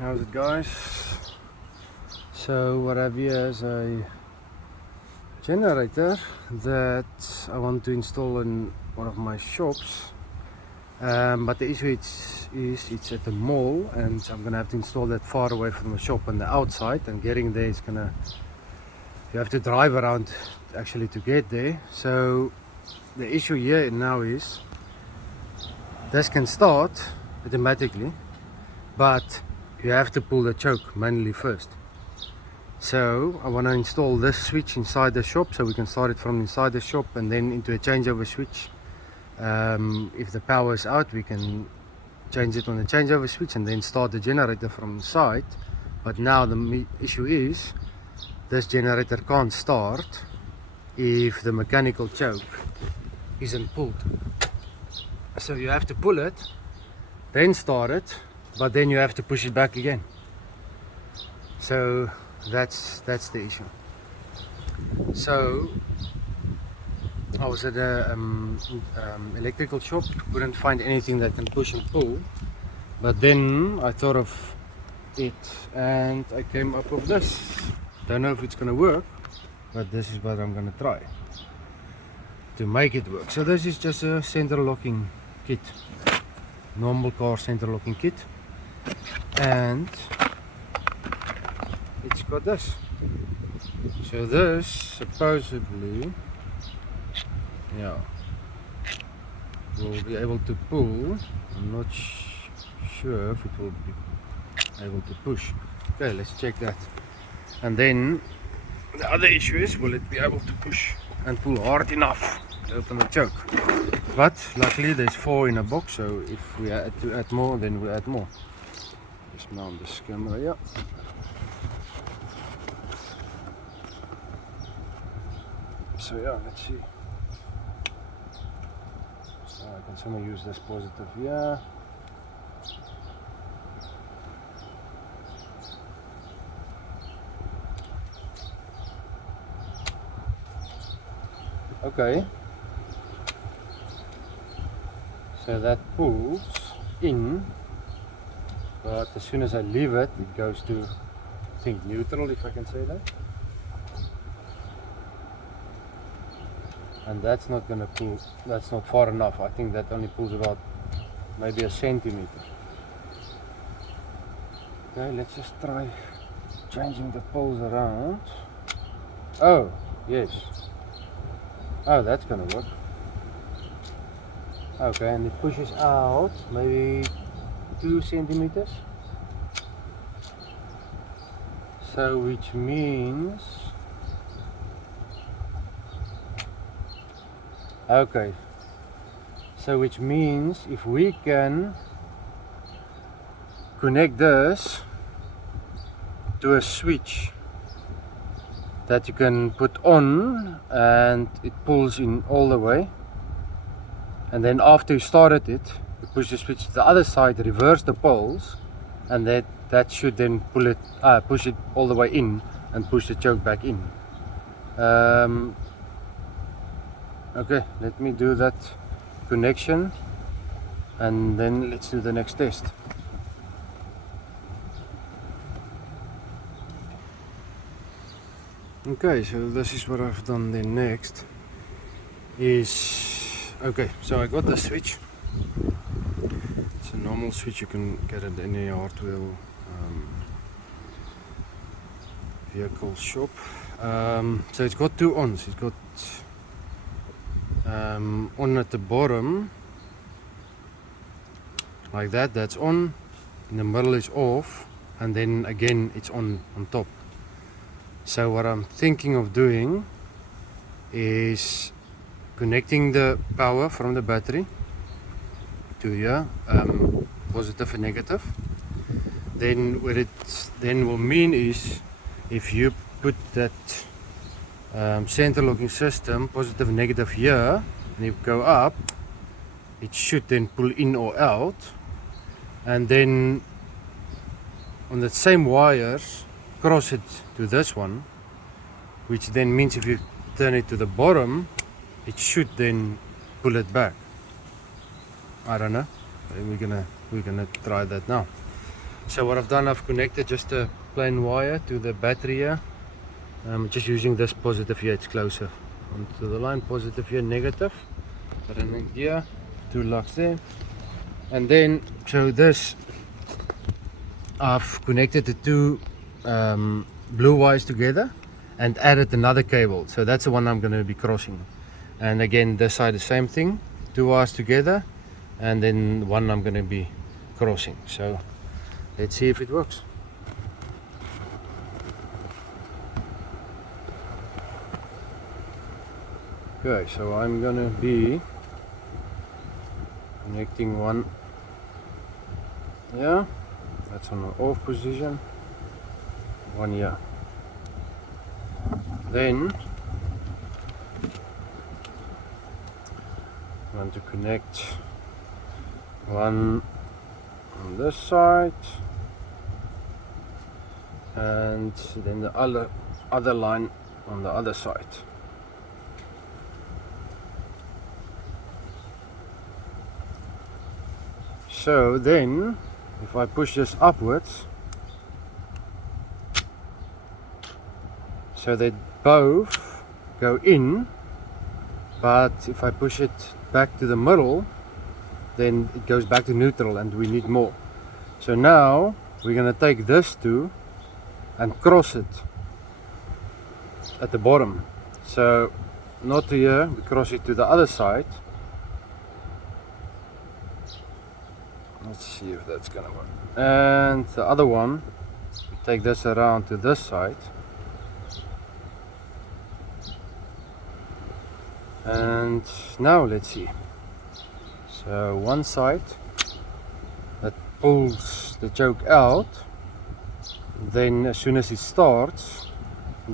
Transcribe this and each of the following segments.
How's it, guys? So what I have here is a generator that I want to install in one of my shops, but the issue is it's at the mall, and so I'm gonna have to install that far away from the shop on the outside, and getting there is gonna, you have to drive around actually to get there. So the issue here now is this can start automatically, but you have to pull the choke manually first. So I want to install this switch inside the shop so we can start it from inside the shop and then into a changeover switch. If the power is out, we can change it on the changeover switch and then start the generator from the side. But now the issue is this generator can't start if the mechanical choke isn't pulled. So you have to pull it, then start it, but then you have to push it back again. So that's the issue. So I was at a electrical shop, couldn't find anything that can push and pull, but then I thought of it and I came up with this. Don't know if it's gonna work, but this is what I'm gonna try to make it work. So this is just a center locking kit, normal car center locking kit, and it's got this. So this supposedly, yeah, will be able to pull. I'm not sure if it will be able to push. Okay, let's check that. And then the other issue is, will it be able to push and pull hard enough to open the choke? But luckily there's 4 in a box, so if we had to add more, then we add more. Just mount this camera, yeah. So yeah, let's see. So I can somehow use this positive here. Okay. So that pulls in, but as soon as I leave it, it goes to, I think, neutral, if I can say that. And that's not gonna pull, that's not far enough. I think that only pulls about maybe a centimeter. Okay, let's just try changing the poles around. Oh, yes. Oh, that's gonna work. Okay, and it pushes out maybe 2 centimeters. So which means, okay, so which means if we can connect this to a switch that you can put on and it pulls in all the way, and then after you started it, you push the switch to the other side, reverse the poles, and that should then pull it, push it all the way in and push the choke back in. Okay, let me do that connection and then let's do the next test. Okay, so this is what I've done then next is, okay, so I got the switch. It's a normal switch, you can get it in any hardware vehicle shop. So it's got 2 ons. It's got on at the bottom like that, that's on, in the middle is off, and then again it's on top. So what I'm thinking of doing is connecting the power from the battery to here, positive and negative. Then what it then will mean is, if you put that center locking system positive and negative here and you go up, it should then pull in or out, and then on the same wires cross it to this one, which then means if you turn it to the bottom, it should then pull it back. I don't know. We're gonna try that now. So what I've done, I've connected just a plain wire to the battery here. Just using this positive here, it's closer onto the line, positive here, negative. Running here, 2 lugs there. And then, so this, I've connected the 2 blue wires together and added another cable. So that's the one I'm going to be crossing. And again, this side the same thing, 2 wires together, and then one I'm going to be crossing. So let's see if it works. Okay, so I'm gonna be connecting one, yeah, that's on the off position, one here. Then I want to connect one on this side, and then the other line on the other side. So then, if I push this upwards, so they both go in, but if I push it back to the middle, then it goes back to neutral and we need more. So now we're going to take this 2 and cross it at the bottom. So not to here, we cross it to the other side. Let's see if that's gonna work. And the other one, we take this around to this side. And now let's see. So one side that pulls the choke out, then as soon as it starts,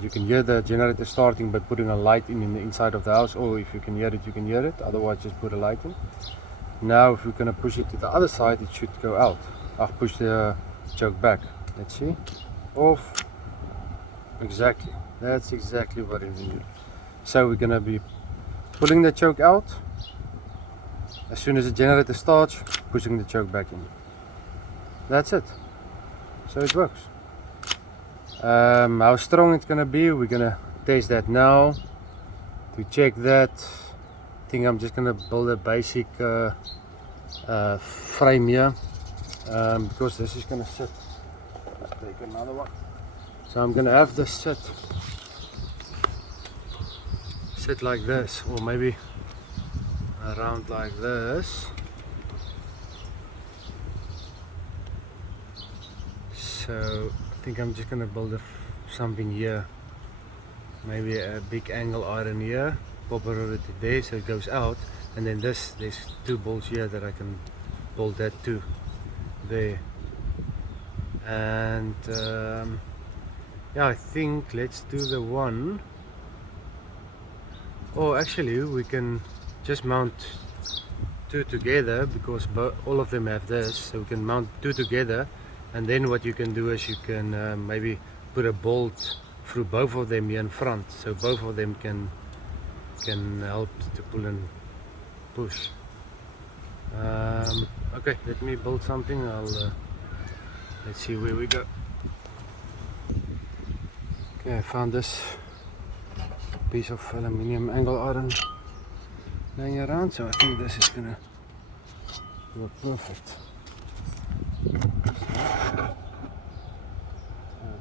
you can hear the generator starting by putting a light in the inside of the house, or if you can hear it, you can hear it, otherwise just put a light in. Now if we're going to push it to the other side, it should go out. I'll push the choke back. Let's see. Off. Exactly. That's exactly what it is. So we're going to be pulling the choke out. As soon as the generator starts, pushing the choke back in. That's it. So it works. How strong it's going to be, we're going to test that now. To check that, I think I'm just going to build a basic frame here, because this is going to sit. Let's take another one. So I'm going to have this sit like this, or maybe around like this. So I think I'm just going to build something here, maybe a big angle iron here, pop it already there so it goes out, and then there's 2 bolts here that I can bolt that to there. And yeah, I think let's do the one. Oh, actually we can just mount 2 together, because all of them have this, so we can mount 2 together. And then what you can do is you can maybe put a bolt through both of them here in front, so both of them can help to pull and push. Okay, let me build something. Let's see where we go. Okay, I found this piece of aluminium angle iron laying around, so I think this is gonna work perfect.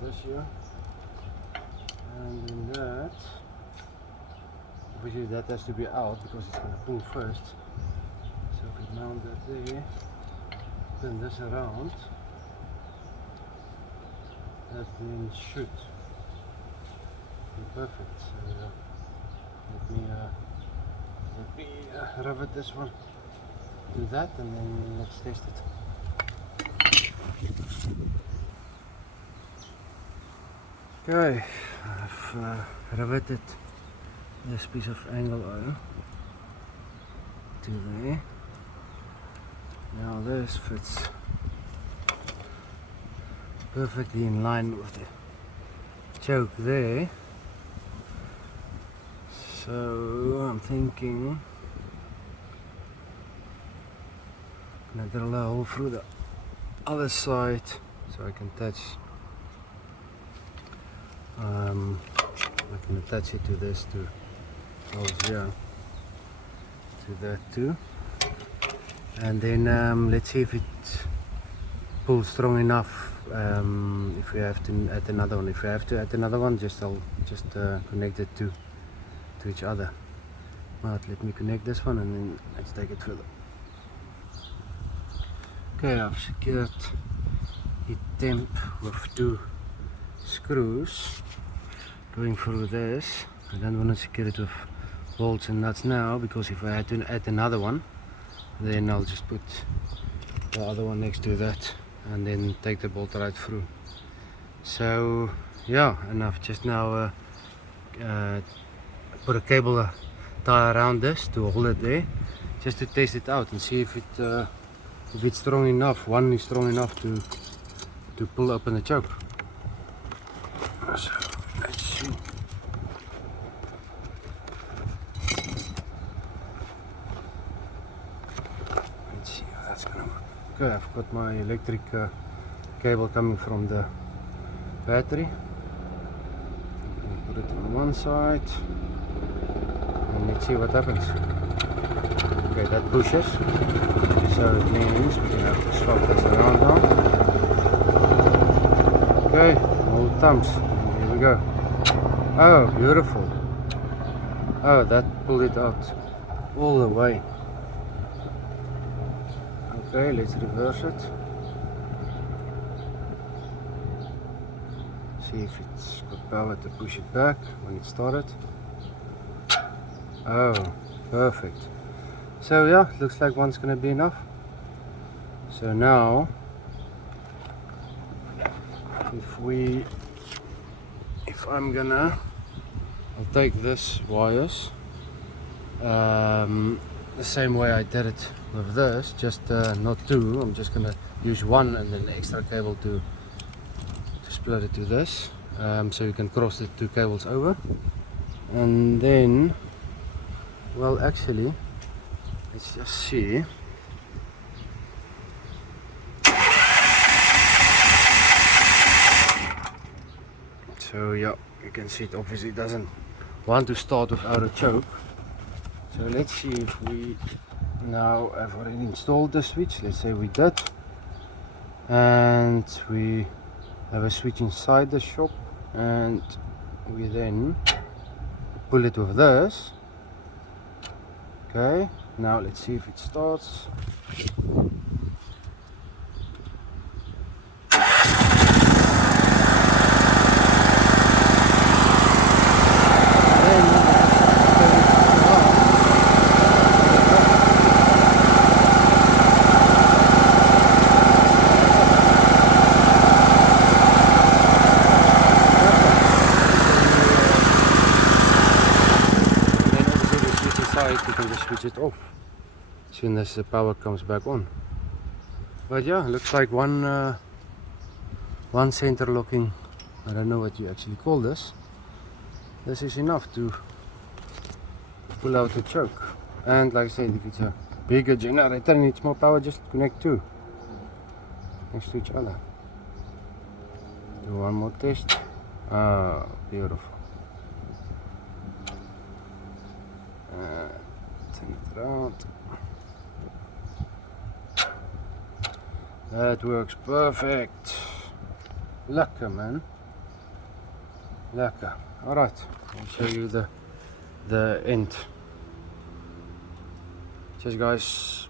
This here, and then that, obviously that has to be out because it's going to pull first, so we can mount that there, turn this around, that then should be perfect. So let me rivet this one to that, and then let's test it. Okay, I've riveted this piece of angle iron to there. Now this fits perfectly in line with the choke there. So I'm thinking I'm gonna drill a hole through the other side so I can attach it to this two holes here, to that too, and then let's see if it pulls strong enough. If we have to add another one, if we have to add another one, I'll just connect it to each other. But let me connect this one and then let's take it further. Okay, I've secured the temp with two screws going through this. I don't want to secure it with bolts and nuts now, because if I had to add another one, then I'll just put the other one next to that and then take the bolt right through. So yeah, and I've just now put a cable tie around this to hold it there, just to test it out and see if it's strong enough. One is strong enough to pull open the choke. So let's see. Let's see how that's gonna work. Okay, I've got my electric cable coming from the battery. I'm gonna put it on one side and let's see what happens. Okay, that pushes, so it means we're gonna have to swap this around now. Okay, all thumbs. Here we go. Oh, beautiful. Oh, that pulled it out all the way. Okay, let's reverse it. See if it's got power to push it back when it started. Oh, perfect. So yeah, looks like one's gonna be enough. So now, I'll take this wires the same way I did it with this, just not two. I'm just gonna use one and then the extra cable to split it to this, so you can cross the two cables over. And then, well, actually, let's just see. So yeah, you can see it obviously doesn't want to start without a choke. So let's see if we now have already installed the switch. Let's say we did, and we have a switch inside the shop, and we then pull it with this. Okay, now let's see if it starts. You can just switch it off as soon as the power comes back on. But yeah, looks like one center locking, I don't know what you actually call this. This is enough to pull out the choke. And like I said, if it's a bigger generator and needs more power, just connect two next to each other. Do one more test. Ah, beautiful. Turn it around. That works perfect. Lekker, man. Lekker. Alright, I'll show you the end. Just guys.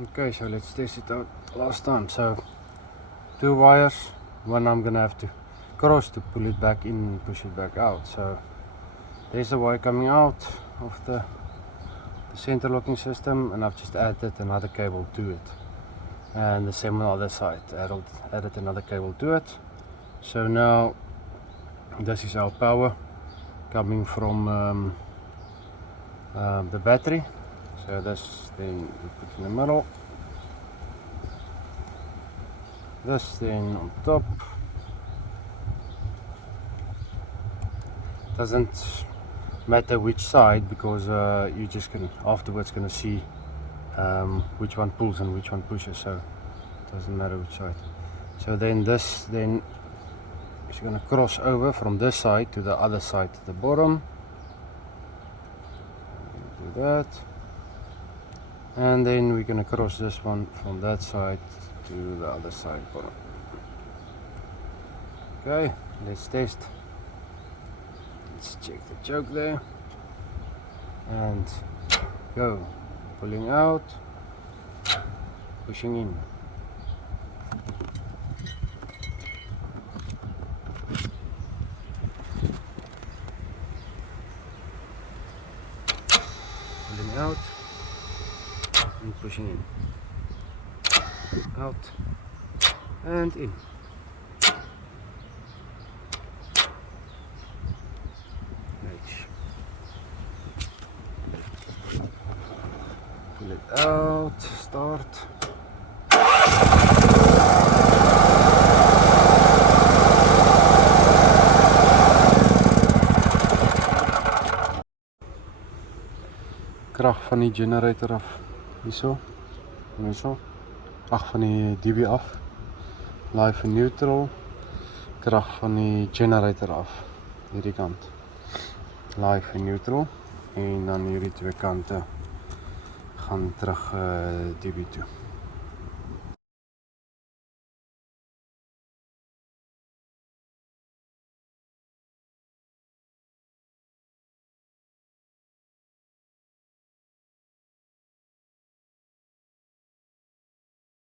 Okay, so let's test it out last time. So two wires, one I'm gonna have to cross to pull it back in and push it back out. So there's the wire coming out of the center locking system, and I've just added another cable to it, and the same on the other side, added another cable to it. So now this is our power coming from the battery. So this thing we put in the middle, this thing on top. Doesn't matter which side, because you just can afterwards gonna see which one pulls and which one pushes. So doesn't matter which side. So then this is going to cross over from this side to the other side at the bottom. Do that, and then we're going to cross this one from that side to the other side bottom. Okay, let's test. Let's check the choke there and go. Pulling out, pushing in. Pulling out and pushing in. Out and in. Pull it out, start. Krag van die generator af. Hierso. Ag, van die DB af. Live en neutral. Krag van die generator af. Hierdie kant. Live en neutral. En dan hierdie twee kante gaan terug DB toe.